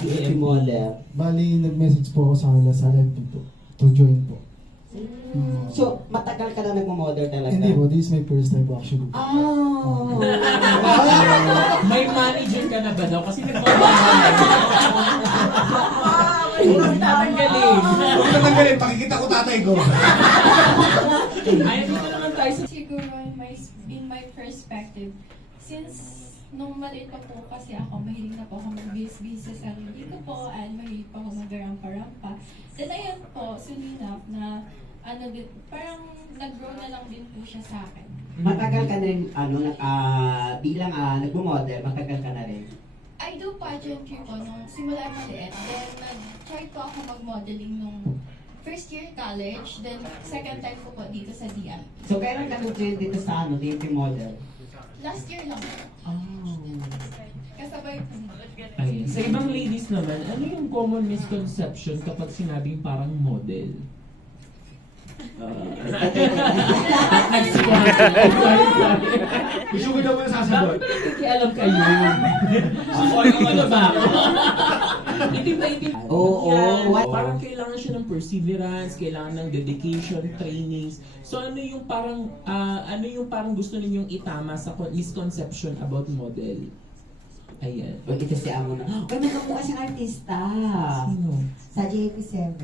DFP model? Bali, nag-message po ako sa kanila sa FB po, to join po. So, matagal ka na nagmo-model talaga? Hindi po, this is my first time po actually. Oh! May manager ka na ba daw? Kasi nagpapagaling. Tatanggalin. Huwag natanggalin, pakikita ko tatay ko. Ay, dito naman tayo sa... Siguro in my perspective, since nung maliit pa po kasi ako, mahilig na po ako mag-bis-bis sa sarili ko po, and mahilig pa ako mag-rampa-rampa. Then ayun po, soon enough na parang nag-grow na lang din po siya sa akin. Matagal ka na rin, bilang nagmo-model, matagal ka na rin? I do pageantry po nung simula maliit. Then nag-try po ako mag-modeling nung first year college, then second time ko po dito sa DIA. So, kailan ka nag-train dito sa DFP model? Last year lang po. Kasabay po. Ay, sa ibang ladies naman, ano yung common misconception kapag sinabing parang model? Gusto ko daw mo nasasagot. Bakit nakikialam kayo? Susunod ko na ba ako? Hindi ba hindi? Oo. Parang kailangan siya ng perseverance, kailangan ng dedication, trainings. So ano yung parang gusto ninyong itama sa misconception about model? Ayan. O, ito si Amo na. Uy, magkamukha siyang artista. Sino? Sa JP7.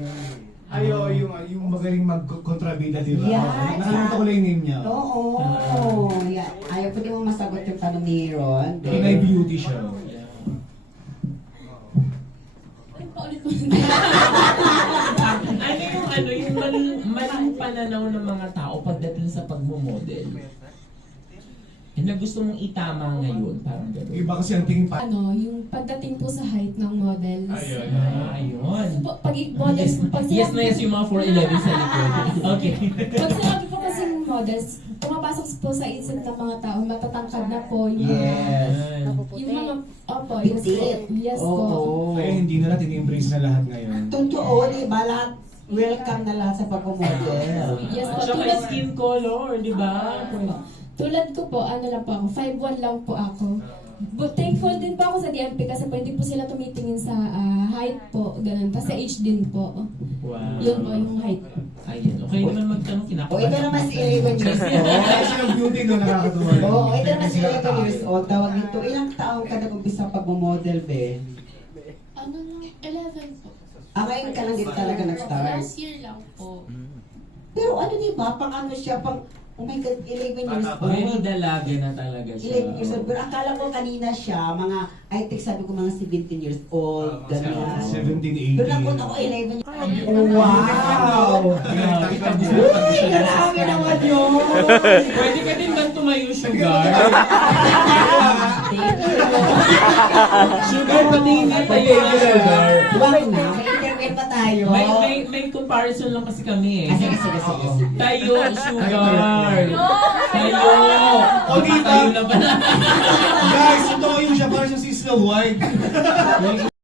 Ayo, yung magaling mag-kontrabida, di ba? Yeah, Nakalimutan ko lang yung name niya. Oo. Yeah. Ayaw ko di mo masagot yung tanong ni Ron. Pinay Beauty Show. Paulit po. Ano yung maling pananaw ng mga tao pagdating sa pagmo-model? Na gusto mong itama ngayon, parang gano'n. Iba kasi ang tingin pa. Yung pagdating po sa height ng models. Ayun. Pag models, pag Yes na yes yung mga 4'11 sa likod. Okay. Pag sinabi po kasing models, pumapasok po sa isip ng mga tao, matatangkad na po. Yes. Yung mga, opo, yes po. Petite. Yes po. Oo. Kaya hindi na natin i-embrace na lahat ngayon. Totoo, di ba? Lahat, welcome na lahat sa pag-model. Yes At po. saka skin color, di ba? Tulad ko po, ano lang po ako, 5'1 lang po ako. But thankful din po ako sa DMP kasi po hindi po sila tumitingin sa height po, ganun. Tapos sa age din po. Wow. Yun po yung height. Ayun. Okay naman magtanong O, ito naman si 11 years old. Kaya silang beauty no, nakakatuwa. Oo, ito naman si 11 years old. Tawag nito, ilang taong ka nag-umpisa pag-model, be? Ano lang, 11 po. Ngayon ka lang din talaga nag-start. Last year lang po. Pero ano di ba, pang ano siya, pang, oh my God, 11 years Very old. dalaga na talaga siya. 11 years old. Pero akala ko kanina siya, mga, I think sabi ko mga 17 years old, ganyan. 17, 18. Doon ako, 11 years old. Wow! Uy, grabe naman yun! Pwede ka din ba tumayo, Sugar? Sugar, patingin na tayo, Sugar. Huwag na, may interview pa tayo. May comparison lang kasi kami eh. Sige, sige, sige. Tayo, Sugar. Tayo. O, dito. Tayo na pala. Guys, ito yung siya, parang siya si Snow White.